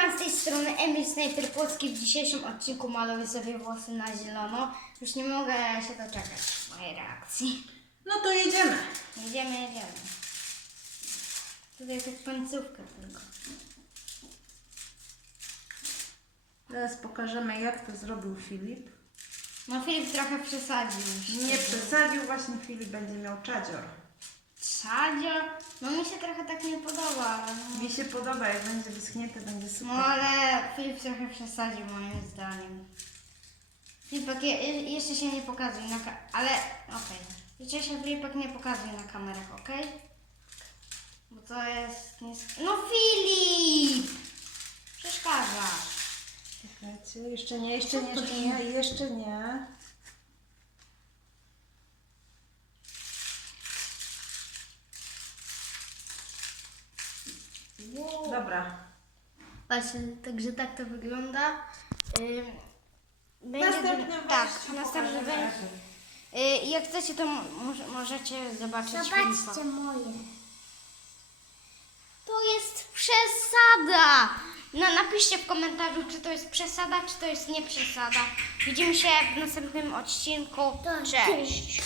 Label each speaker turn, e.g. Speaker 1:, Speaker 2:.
Speaker 1: Siema, z tej strony Emil Sniper Polski. W dzisiejszym odcinku maluję sobie włosy na zielono. Już nie mogę się doczekać mojej reakcji.
Speaker 2: No to jedziemy.
Speaker 1: Jedziemy, jedziemy. Tutaj jakaś końcówka tylko.
Speaker 2: Teraz pokażemy, jak to zrobił Filip.
Speaker 1: No Filip trochę przesadził.
Speaker 2: Nie przesadził, właśnie Filip będzie miał czadzior.
Speaker 1: Sadzior? No mi się trochę tak nie podoba, ale no.
Speaker 2: Mi się podoba, jak będzie wyschnięte, będzie
Speaker 1: No
Speaker 2: super.
Speaker 1: ale Filip trochę przesadził moim zdaniem. Filipek, je, je- jeszcze się nie pokazuj na ka- ale okej. Jeszcze się Filipek nie pokazuj na kamerach, okej? Bo to jest... nies- No Filip! Przeszkadzasz.
Speaker 2: Czekajcie, jeszcze nie, jeszcze nie, jeszcze nie, jeszcze nie. Dobra.
Speaker 1: Właśnie, także tak to wygląda. Ym, będzie-
Speaker 2: Następnym
Speaker 1: Tak, następny będzie.
Speaker 2: efekt.
Speaker 1: Y, Jak chcecie, to może, możecie zobaczyć
Speaker 3: Zobaczcie
Speaker 1: Filipa.
Speaker 3: moje.
Speaker 1: To jest przesada! No, napiszcie w komentarzu, czy to jest przesada, czy to jest nie przesada. Widzimy się w następnym odcinku. Cześć!